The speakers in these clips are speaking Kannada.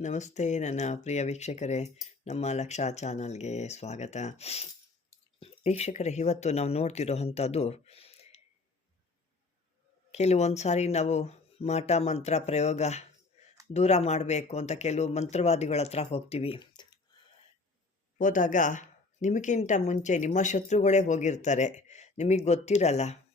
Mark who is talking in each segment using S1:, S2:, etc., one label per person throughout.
S1: ನಮಸ್ತೆ ನನ್ನ ಪ್ರಿಯ ವೀಕ್ಷಕರೇ, ನಮ್ಮ ಲಕ್ಷ ಚಾನಲ್ಗೆ ಸ್ವಾಗತ. ವೀಕ್ಷಕರೇ, ಇವತ್ತು ನಾವು ನೋಡ್ತಿರೋ ಅಂಥದ್ದು, ಕೆಲವೊಂದು ಸಾರಿ ನಾವು ಮಾಟ, ಮಂತ್ರ, ಪ್ರಯೋಗ ದೂರ ಮಾಡಬೇಕು ಅಂತ ಕೆಲವು ಮಂತ್ರವಾದಿಗಳ ಹತ್ರ ಹೋಗ್ತೀವಿ. ಹೋದಾಗ ನಿಮಗಿಂತ ಮುಂಚೆ ನಿಮ್ಮ ಶತ್ರುಗಳೇ ಹೋಗಿರ್ತಾರೆ. ನಿಮಗೆ ಗೊತ್ತಿರಲ್ಲ.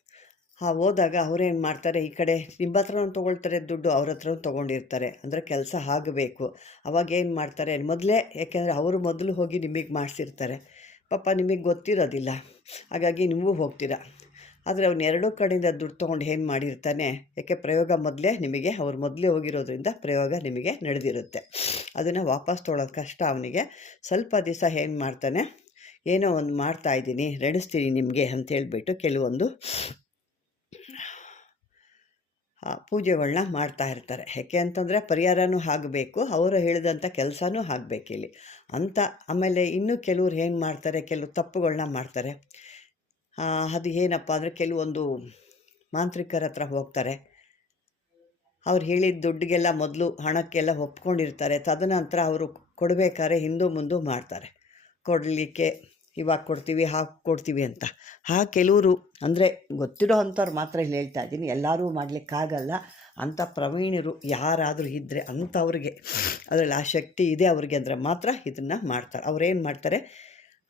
S1: ಆ ಹೋದಾಗ ಅವ್ರೇನು ಮಾಡ್ತಾರೆ? ಈ ಕಡೆ ನಿಮ್ಮ ಹತ್ರನೂ ತೊಗೊಳ್ತಾರೆ ದುಡ್ಡು, ಅವ್ರ ಹತ್ರನೂ ತೊಗೊಂಡಿರ್ತಾರೆ. ಅಂದರೆ ಕೆಲಸ ಆಗಬೇಕು. ಅವಾಗ ಏನು ಮಾಡ್ತಾರೆ? ಮೊದಲೇ, ಯಾಕೆಂದರೆ ಅವರು ಮೊದಲು ಹೋಗಿ ನಿಮಗೆ ಮಾಡಿಸಿರ್ತಾರೆ. ಪಾಪ ನಿಮಗೆ ಗೊತ್ತಿರೋದಿಲ್ಲ. ಹಾಗಾಗಿ ನೀವು ಹೋಗ್ತೀರ? ಆದರೆ ಅವ್ನು ಎರಡೂ ಕಡೆಯಿಂದ ದುಡ್ಡು ತೊಗೊಂಡು ಏನು ಮಾಡಿರ್ತಾನೆ? ಯಾಕೆ ಪ್ರಯೋಗ ಮೊದಲೇ ನಿಮಗೆ, ಅವ್ರು ಮೊದಲೇ ಹೋಗಿರೋದ್ರಿಂದ ಪ್ರಯೋಗ ನಿಮಗೆ ನಡೆದಿರುತ್ತೆ. ಅದನ್ನು ವಾಪಸ್ ತೊಗೊಳೋದು ಕಷ್ಟ ಅವನಿಗೆ. ಸ್ವಲ್ಪ ದಿವಸ ಏನು ಮಾಡ್ತಾನೆ? ಏನೋ ಒಂದು ಮಾಡ್ತಾಯಿದ್ದೀನಿ ನಡೆಸ್ತೀನಿ ನಿಮಗೆ ಅಂತ ಹೇಳಿಬಿಟ್ಟು ಕೆಲವೊಂದು ಪೂಜೆಗಳನ್ನ ಮಾಡ್ತಾ ಇರ್ತಾರೆ. ಯಾಕೆ ಅಂತಂದರೆ ಪರಿಹಾರನೂ ಆಗಬೇಕು ಅವರು ಹೇಳಿದಂಥ ಕೆಲಸನೂ ಆಗಬೇಕಿಲ್ಲಿ ಅಂತ ಆಮೇಲೆ ಇನ್ನೂ ಕೆಲವ್ರು ಏನು ಮಾಡ್ತಾರೆ, ಕೆಲವು ತಪ್ಪುಗಳನ್ನ ಮಾಡ್ತಾರೆ. ಅದು ಏನಪ್ಪ ಅಂದರೆ ಕೆಲವೊಂದು ಮಾಂತ್ರಿಕರ ಹತ್ರ ಹೋಗ್ತಾರೆ. ಅವ್ರು ಹೇಳಿದ ದುಡ್ಡಿಗೆಲ್ಲ ಮೊದಲು ಹಣಕ್ಕೆಲ್ಲ ಒಪ್ಕೊಂಡಿರ್ತಾರೆ. ತದನಂತರ ಅವರು ಕೊಡಬೇಕಾದ್ರೆ ಹಿಂದೂ ಮುಂದೂ ಮಾಡ್ತಾರೆ. ಕೊಡಲಿಕ್ಕೆ ಇವಾಗ ಕೊಡ್ತೀವಿ, ಹಾಕಿ ಕೊಡ್ತೀವಿ ಅಂತ. ಹಾ, ಕೆಲವರು ಅಂದರೆ ಗೊತ್ತಿರೋ ಅಂಥವ್ರು ಮಾತ್ರ ಹೇಳ್ತಾ ಇದ್ದೀನಿ. ಎಲ್ಲರೂ ಮಾಡಲಿಕ್ಕಾಗಲ್ಲ ಅಂಥ ಪ್ರವೀಣರು ಯಾರಾದರೂ ಇದ್ದರೆ ಅಂಥವ್ರಿಗೆ ಅದರಲ್ಲಿ ಆ ಶಕ್ತಿ ಇದೆ ಅವ್ರಿಗೆ ಅಂದರೆ ಮಾತ್ರ ಇದನ್ನು ಮಾಡ್ತಾರೆ. ಅವ್ರೇನು ಮಾಡ್ತಾರೆ?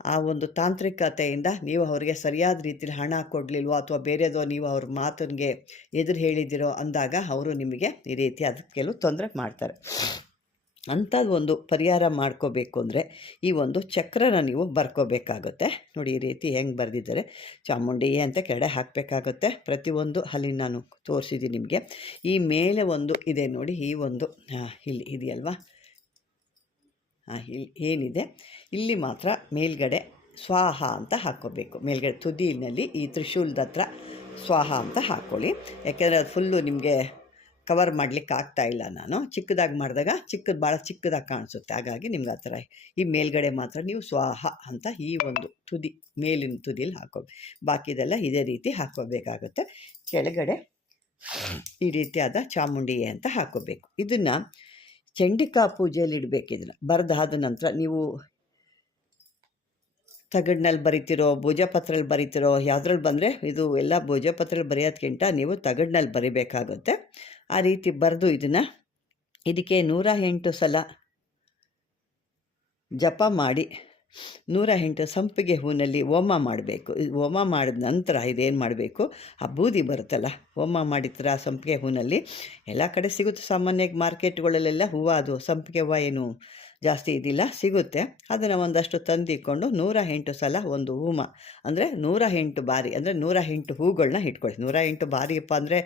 S1: ಆ ಒಂದು ತಾಂತ್ರಿಕತೆಯಿಂದ ನೀವು ಅವರಿಗೆ ಸರಿಯಾದ ರೀತಿಯಲ್ಲಿ ಹಣ ಕೊಡಲಿಲ್ವೋ ಅಥವಾ ಬೇರೆದೋ ನೀವು ಅವ್ರ ಮಾತನಿಗೆ ಎದುರು ಹೇಳಿದಿರೋ ಅಂದಾಗ ಅವರು ನಿಮಗೆ ಈ ರೀತಿ ಅದಕ್ಕೆಲ್ಲೂ ತೊಂದರೆ ಮಾಡ್ತಾರೆ. ಅಂಥದ್ದು ಒಂದು ಪರಿಹಾರ ಮಾಡ್ಕೋಬೇಕು ಅಂದರೆ ಈ ಒಂದು ಚಕ್ರನ ನೀವು ಬರ್ಕೋಬೇಕಾಗುತ್ತೆ. ನೋಡಿ, ಈ ರೀತಿ ಹೆಂಗೆ ಬರೆದಿದ್ದಾರೆ. ಚಾಮುಂಡಿ ಅಂತ ಕೆಡೆ ಹಾಕಬೇಕಾಗುತ್ತೆ. ಪ್ರತಿಯೊಂದು ಅಲ್ಲಿ ನಾನು ತೋರಿಸಿದ್ದೀನಿ ನಿಮಗೆ. ಈ ಮೇಲೆ ಒಂದು ಇದೆ ನೋಡಿ, ಈ ಒಂದು ಇಲ್ಲಿ ಇದೆಯಲ್ವಾ? ಹಾಂ ಇಲ್ಲಿ ಏನಿದೆ? ಇಲ್ಲಿ ಮಾತ್ರ ಮೇಲ್ಗಡೆ ಸ್ವಾಹ ಅಂತ ಹಾಕ್ಕೋಬೇಕು. ಮೇಲ್ಗಡೆ ತುದಿನಲ್ಲಿ ಈ ತ್ರಿಶೂಲ್ದ ಹತ್ರ ಸ್ವಾಹ ಅಂತ ಹಾಕ್ಕೊಳ್ಳಿ. ಯಾಕೆಂದರೆ ಅದು ಫುಲ್ಲು ನಿಮಗೆ ಕವರ್ ಮಾಡಲಿಕ್ಕೆ ಆಗ್ತಾ ಇಲ್ಲ ನಾನು. ಚಿಕ್ಕದಾಗಿ ಮಾಡಿದಾಗ ಚಿಕ್ಕದು ಭಾಳ ಚಿಕ್ಕದಾಗಿ ಕಾಣಿಸುತ್ತೆ. ಹಾಗಾಗಿ ನಿಮ್ಗೆ ಆ ಥರ ಈ ಮೇಲ್ಗಡೆ ಮಾತ್ರ ನೀವು ಸ್ವಾಹ ಅಂತ ಈ ಒಂದು ತುದಿ, ಮೇಲಿನ ತುದಿಯಲ್ಲಿ ಹಾಕೋಬೇಕು ಬಾಕಿದೆಲ್ಲ ಇದೇ ರೀತಿ ಹಾಕೋಬೇಕಾಗುತ್ತೆ. ಕೆಳಗಡೆ ಈ ರೀತಿಯಾದ ಚಾಮುಂಡಿ ಅಂತ ಹಾಕೋಬೇಕು. ಇದನ್ನು ಚಂಡಿಕಾ ಪೂಜೆಯಲ್ಲಿ ಇಡಬೇಕು ಇದನ್ನು ಬರೆದಾದ ನಂತರ ನೀವು ತಗಡಿನಲ್ಲಿ ಬರಿತಿರೋ ಭೋಜಪತ್ರಲ್ಲಿ ಬರಿತಿರೋ ಯಾವುದ್ರಲ್ಲಿ ಬಂದರೆ ಇದು ಎಲ್ಲ ಭೋಜಪತ್ರಲ್ಲಿ ಬರೆಯೋದ್ಕಿಂತ ನೀವು ತಗಡಿನಲ್ಲಿ ಬರಿಬೇಕಾಗುತ್ತೆ. ಆ ರೀತಿ ಬರೆದು ಇದನ್ನು ಇದಕ್ಕೆ ನೂರ ಎಂಟು ಸಲ ಜಪ ಮಾಡಿ, ನೂರ ಎಂಟು ಸಂಪಿಗೆ ಹೂವಿನಲ್ಲಿ ಹೋಮ ಮಾಡಬೇಕು. ಹೋಮ ಮಾಡಿದ ನಂತರ ಇದೇನು ಮಾಡಬೇಕು? ಆ ಬೂದಿ ಬರುತ್ತಲ್ಲ, ಹೋಮ ಮಾಡಿದ್ರೆ ಆ ಸಂಪಿಗೆ ಹೂವಿನಲ್ಲಿ ಎಲ್ಲ ಕಡೆ ಸಿಗುತ್ತೆ ಸಾಮಾನ್ಯವಾಗಿ ಮಾರ್ಕೆಟ್ಗಳಲ್ಲೆಲ್ಲ ಹೂವು ಅದು ಸಂಪಿಗೆ ಹೂವು ಏನು? ಜಾಸ್ತಿ ಇದಿಲ್ಲ, ಸಿಗುತ್ತೆ. ಅದನ್ನು ಒಂದಷ್ಟು ತಂದಿಕೊಂಡು ನೂರ ಎಂಟು ಸಲ ಒಂದು ಹೂಮ. ಅಂದರೆ ನೂರ ಎಂಟು ಬಾರಿ, ಅಂದರೆ ನೂರ ಎಂಟು ಹೂಗಳನ್ನ ಇಟ್ಕೊಳ್ಳಿ. ನೂರ ಎಂಟು ಬಾರಿಯಪ್ಪ ಅಂದರೆ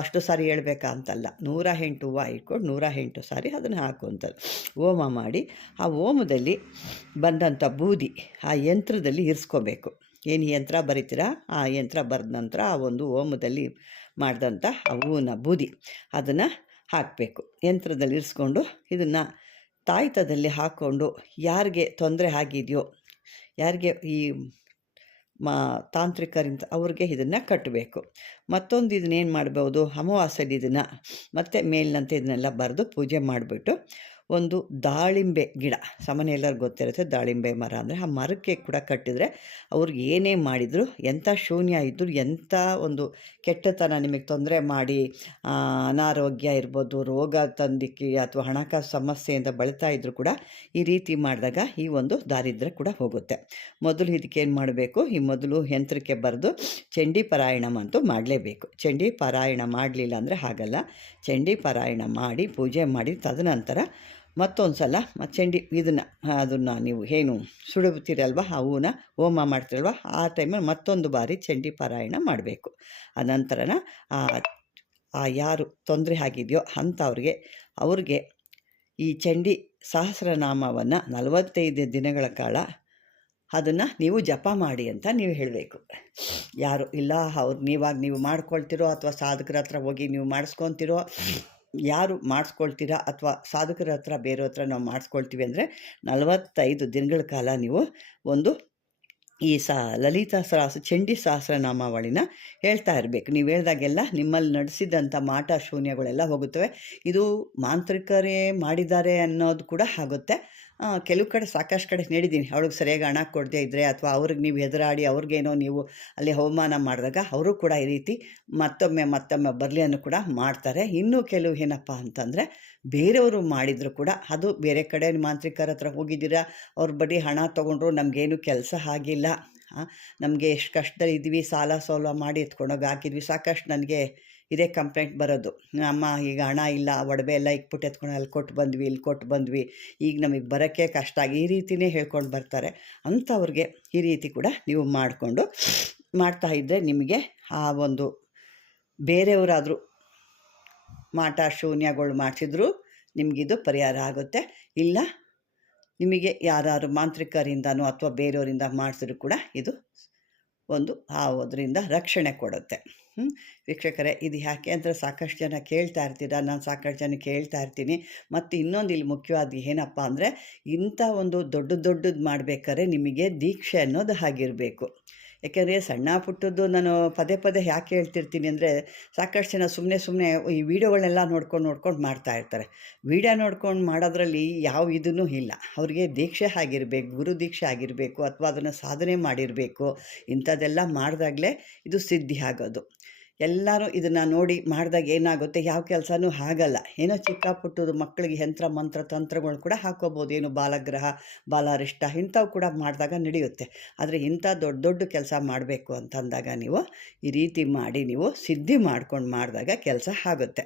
S1: ಅಷ್ಟು ಸಾರಿ ಹೇಳ್ಬೇಕಾ ಅಂತಲ್ಲ. ನೂರ ಎಂಟು ಹೂವು ಇಟ್ಕೊಂಡು ನೂರ ಎಂಟು ಸಾರಿ ಅದನ್ನು ಹಾಕುವಂಥದ್ದು. ಹೋಮ ಮಾಡಿ, ಆ ಹೋಮದಲ್ಲಿ ಬಂದಂಥ ಬೂದಿ ಆ ಯಂತ್ರದಲ್ಲಿ ಇರಿಸ್ಕೋಬೇಕು. ಏನು ಯಂತ್ರ ಬರಿತೀರಾ? ಆ ಯಂತ್ರ ಬರೆದ ನಂತರ ಆ ಒಂದು ಹೋಮದಲ್ಲಿ ಮಾಡಿದಂಥ ಆ ಹೂವಿನ ಬೂದಿ. ಅದನ್ನು ಹಾಕಬೇಕು. ಯಂತ್ರದಲ್ಲಿ ಇರಿಸ್ಕೊಂಡು ಇದನ್ನು ತಾಯ್ತದಲ್ಲಿ ಹಾಕ್ಕೊಂಡು ಯಾರಿಗೆ ತೊಂದರೆ ಆಗಿದೆಯೋ, ಯಾರಿಗೆ ಈ ಮಾ ತಾಂತ್ರಿಕರಿಂದ ಅವ್ರಿಗೆ ಇದನ್ನು ಕಟ್ಟಬೇಕು ಮತ್ತೊಂದು ಇದನ್ನೇನು ಮಾಡ್ಬೋದು? ಅಮಾವಾಸ್ಯದ ಇದನ್ನು ಮತ್ತು ಮೇಲಿನಂತೆ ಇದನ್ನೆಲ್ಲ ಬರೆದು ಪೂಜೆ ಮಾಡಿಬಿಟ್ಟು ಒಂದು ದಾಳಿಂಬೆ ಗಿಡ. ಸಾಮಾನ್ಯ ಎಲ್ಲರಿಗೂ ಗೊತ್ತಿರುತ್ತೆ ದಾಳಿಂಬೆ ಮರ ಅಂದರೆ ಆ ಮರಕ್ಕೆ ಕೂಡ ಕಟ್ಟಿದರೆ ಅವ್ರಿಗೆ ಏನೇ ಮಾಡಿದರೂ, ಎಂಥ ಶೂನ್ಯ ಇದ್ದರೂ ಎಂಥ ಒಂದು ಕೆಟ್ಟತನ ನಿಮಗೆ ತೊಂದರೆ ಮಾಡಿ ಅನಾರೋಗ್ಯ ಇರ್ಬೋದು, ರೋಗ ತಂದಿಕ್ಕಿ ಅಥವಾ ಹಣಕಾಸು ಸಮಸ್ಯೆಯಿಂದ ಬಳತಾ ಇದ್ದರೂ ಕೂಡ ಈ ರೀತಿ ಮಾಡಿದಾಗ ಈ ಒಂದು ದಾರಿದ್ರ್ಯ ಕೂಡ ಹೋಗುತ್ತೆ. ಮೊದಲು ಇದಕ್ಕೇನು ಮಾಡಬೇಕು? ಈ ಮೊದಲು ಯಂತ್ರಕ್ಕೆ ಬರೆದು ಚಂಡಿ ಪಾರಾಯಣ ಅಂತೂ ಮಾಡಲೇಬೇಕು. ಚಂಡಿ ಪಾರಾಯಣ ಮಾಡಲಿಲ್ಲ ಅಂದರೆ ಹಾಗಲ್ಲ. ಚಂಡಿ ಪಾರಾಯಣ ಮಾಡಿ ಪೂಜೆ ಮಾಡಿ ತದನಂತರ ಮತ್ತೊಂದು ಸಲ ಚಂಡಿ ಇದನ್ನು, ಅದನ್ನು ನೀವು ಏನು ಸುಡುತ್ತೀರಲ್ವ ಆ ಹೂವನ್ನ ಹೋಮ ಮಾಡ್ತೀರಲ್ವ, ಆ ಟೈಮಲ್ಲಿ ಮತ್ತೊಂದು ಬಾರಿ ಚಂಡಿ ಪಾರಾಯಣ ಮಾಡಬೇಕು. ಆ ನಂತರನ ಆ ಯಾರು ತೊಂದರೆ ಆಗಿದೆಯೋ ಅಂಥವ್ರಿಗೆ, ಅವ್ರಿಗೆ ಈ ಚಂಡಿ ಸಹಸ್ರನಾಮವನ್ನು ನಲವತ್ತೈದು ದಿನಗಳ ಕಾಲ ಅದನ್ನು ನೀವು ಜಪ ಮಾಡಿ ಅಂತ ನೀವು ಹೇಳಬೇಕು. ಯಾರು, ಇಲ್ಲ, ಅವ್ರು ನೀವಾಗ ನೀವು ಮಾಡ್ಕೊಳ್ತಿರೋ ಅಥವಾ ಸಾಧಕರ ಹತ್ರ ಹೋಗಿ ನೀವು ಮಾಡಿಸ್ಕೊತಿರೋ ಯಾರು ಮಾಡಿಸ್ಕೊಳ್ತೀರಾ ಅಥವಾ ಸಾಧಕರ ಹತ್ರ ಬೇರೆ ಹತ್ರ ನಾವು ಮಾಡಿಸ್ಕೊಳ್ತೀವಿ ಅಂದರೆ ನಲವತ್ತೈದು ದಿನಗಳ ಕಾಲ ನೀವು ಒಂದು ಈ ಸಾ ಲಲಿತಾ ಸಹಸ್ರ, ಚಂಡಿ ಸಹಸ್ರನಾಮಾವಳಿನ ಹೇಳ್ತಾ ಇರಬೇಕು. ನೀವು ಹೇಳಿದಾಗೆಲ್ಲ ನಿಮ್ಮಲ್ಲಿ ನಡೆಸಿದಂಥ ಮಾಟ ಶೂನ್ಯಗಳೆಲ್ಲ ಹೋಗುತ್ತವೆ. ಇದು ಮಾಂತ್ರಿಕರೇ ಮಾಡಿದ್ದಾರೆ ಅನ್ನೋದು ಕೂಡ ಆಗುತ್ತೆ. ಕೆಲವು ಕಡೆ ಸಾಕಷ್ಟು ಕಡೆ ನೀಡಿದ್ದೀನಿ ಅವಳಿಗೆ ಸರಿಯಾಗಿ ಹಣ ಕೊಡದೆ ಇದ್ದರೆ ಅಥವಾ ಅವ್ರಿಗೆ ನೀವು ಹೆದರಾಡಿ ಅವ್ರಿಗೇನೋ ನೀವು ಅಲ್ಲಿ ಅವಮಾನ ಮಾಡಿದಾಗ ಅವರು ಕೂಡ ಈ ರೀತಿ ಮತ್ತೊಮ್ಮೆ ಮತ್ತೊಮ್ಮೆ ಬರಲಿ ಅನ್ನೋ ಕೂಡ ಮಾಡ್ತಾರೆ. ಇನ್ನೂ ಕೆಲವು ಏನಪ್ಪ ಅಂತಂದರೆ ಬೇರೆಯವರು ಮಾಡಿದರೂ ಕೂಡ ಅದು ಬೇರೆ ಕಡೆ ಮಾಂತ್ರಿಕರ ಹತ್ರ ಹೋಗಿದ್ದೀರಾ? ಅವ್ರ ಬಡ್ಡಿ ಹಣ ತೊಗೊಂಡ್ರು ನಮಗೇನು ಕೆಲಸ ಆಗಿಲ್ಲ. ನಮಗೆ ಎಷ್ಟು ಕಷ್ಟದಲ್ಲಿ ಇದ್ವಿ ಸಾಲ ಸೋಲ ಮಾಡಿ ಎತ್ಕೊಂಡೋಗಿ ಹಾಕಿದ್ವಿ, ಸಾಕಷ್ಟು ನನಗೆ ಇದೇ ಕಂಪ್ಲೇಂಟ್ ಬರೋದು. ಅಮ್ಮ, ಈಗ ಹಣ ಇಲ್ಲ, ಒಡವೆ ಎಲ್ಲ ಇಕ್ಬಿಟ್ಟು ಎತ್ಕೊಂಡು ಅಲ್ಲಿ ಕೊಟ್ಟು ಬಂದ್ವಿ, ಇಲ್ಲಿ ಕೊಟ್ಟು ಬಂದ್ವಿ. ಈಗ ನಮಗೆ ಬರೋಕ್ಕೆ ಕಷ್ಟ ಆಗಿ ಈ ರೀತಿಯೇ ಹೇಳ್ಕೊಂಡು ಬರ್ತಾರೆ. ಅಂಥವ್ರಿಗೆ ಈ ರೀತಿ ಕೂಡ ನೀವು ಮಾಡಿಕೊಂಡು ಮಾಡ್ತಾ ಇದ್ದರೆ ನಿಮಗೆ ಆ ಒಂದು ಬೇರೆಯವರಾದರೂ ಮಾಟ ಶೂನ್ಯಗಳು ಮಾಡಿಸಿದ್ರು ನಿಮಗಿದು ಪರಿಹಾರ ಆಗುತ್ತೆ. ಇಲ್ಲ, ನಿಮಗೆ ಯಾರು ಮಾಂತ್ರಿಕರಿಂದನೋ ಅಥವಾ ಬೇರೆಯವರಿಂದ ಮಾಡಿಸಿದ್ರು ಕೂಡ ಇದು ಒಂದು ಆ ರಕ್ಷಣೆ ಕೊಡುತ್ತೆ? ವೀಕ್ಷಕರೇ, ಇದು ಯಾಕೆ ಅಂದರೆ ಸಾಕಷ್ಟು ಜನ ಕೇಳ್ತಾ ಇರ್ತೀರ? ನಾನು ಸಾಕಷ್ಟು ಜನ ಕೇಳ್ತಾ ಇರ್ತೀನಿ. ಮತ್ತು ಇನ್ನೊಂದು ಇಲ್ಲಿ ಮುಖ್ಯವಾದ ಏನಪ್ಪ ಅಂದರೆ ಇಂಥ ಒಂದು ದೊಡ್ಡ ದೊಡ್ಡದು ಮಾಡಬೇಕಾದ್ರೆ ನಿಮಗೆ ದೀಕ್ಷೆ ಅನ್ನೋದು ಆಗಿರಬೇಕು ಯಾಕೆಂದರೆ ಸಣ್ಣ ಪುಟ್ಟದ್ದು ನಾನು ಪದೇ ಪದೇ ಯಾಕೆ ಹೇಳ್ತಿರ್ತೀನಿ ಅಂದರೆ ಸಾಕಷ್ಟು ಜನ ಸುಮ್ಮನೆ ಸುಮ್ಮನೆ ಈ ವಿಡಿಯೋಗಳನ್ನೆಲ್ಲ ನೋಡ್ಕೊಂಡು ನೋಡ್ಕೊಂಡು ಮಾಡ್ತಾ ಇರ್ತಾರೆ. ವಿಡಿಯೋ ನೋಡ್ಕೊಂಡು ಮಾಡೋದ್ರಲ್ಲಿ ಯಾವ ಇದೂ ಇಲ್ಲ. ಅವರಿಗೆ ದೀಕ್ಷೆ ಆಗಿರಬೇಕು, ಗುರು ದೀಕ್ಷೆ ಆಗಿರಬೇಕು, ಅಥವಾ ಅದನ್ನು ಸಾಧನೆ ಮಾಡಿರಬೇಕು, ಇಂಥದ್ದೆಲ್ಲ ಮಾಡಿದಾಗಲೇ ಇದು ಸಿದ್ಧಿ ಆಗೋದು. ಎಲ್ಲರೂ ಇದನ್ನು ನೋಡಿ ಮಾಡಿದಾಗ ಏನಾಗುತ್ತೆ? ಯಾವ ಕೆಲಸನೂ ಆಗಲ್ಲ ಏನೋ ಚಿಕ್ಕ ಪುಟ್ಟದು ಮಕ್ಕಳಿಗೆ ಯಂತ್ರ, ಮಂತ್ರ, ತಂತ್ರಗಳು ಕೂಡ ಹಾಕೋಬೋದು. ಏನು ಬಾಲಗ್ರಹ, ಬಾಲಾರಿಷ್ಟ ಇಂಥವು ಕೂಡ ಮಾಡಿದಾಗ ನಡೆಯುತ್ತೆ. ಆದರೆ ಇಂಥ ದೊಡ್ಡ ದೊಡ್ಡ ಕೆಲಸ ಮಾಡಬೇಕು ಅಂತಂದಾಗ ನೀವು ಈ ರೀತಿ ಮಾಡಿ ನೀವು ಸಿದ್ಧಿ ಮಾಡ್ಕೊಂಡು ಮಾಡಿದಾಗ ಕೆಲಸ ಆಗುತ್ತೆ.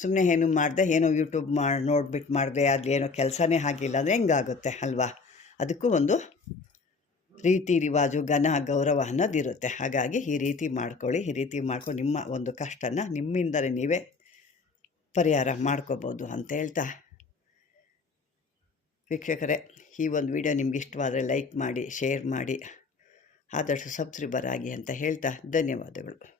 S1: ಸುಮ್ಮನೆ ಏನು ಮಾಡಿದೆ, ಏನೋ ಯೂಟ್ಯೂಬ್ ಮಾಡಿ ನೋಡ್ಬಿಟ್ಟು ಮಾಡಿದೆ ಅದು ಏನೋ ಕೆಲಸನೇ ಆಗಿಲ್ಲ ಅಂದರೆ ಹೆಂಗಾಗುತ್ತೆ ಅಲ್ವಾ? ಅದಕ್ಕೂ ಒಂದು ರೀತಿ ರಿವಾಜು, ಘನ, ಗೌರವ ಅನ್ನೋದಿರುತ್ತೆ. ಹಾಗಾಗಿ ಈ ರೀತಿ ಮಾಡ್ಕೊಳ್ಳಿ, ಈ ರೀತಿ ಮಾಡ್ಕೊಂಡು ನಿಮ್ಮ ಒಂದು ಕಷ್ಟನ ನಿಮ್ಮಿಂದಲೇ ನೀವೇ ಪರಿಹಾರ ಮಾಡ್ಕೋಬೋದು ಅಂತ ಹೇಳ್ತಾ. ವೀಕ್ಷಕರೇ, ಈ ಒಂದು ವಿಡಿಯೋ ನಿಮ್ಗೆ ಇಷ್ಟವಾದರೆ ಲೈಕ್ ಮಾಡಿ, ಶೇರ್ ಮಾಡಿ, ಆದಷ್ಟು ಸಬ್ಸ್ಕ್ರೈಬರ್ ಆಗಿ ಅಂತ ಹೇಳ್ತಾ. ಧನ್ಯವಾದಗಳು.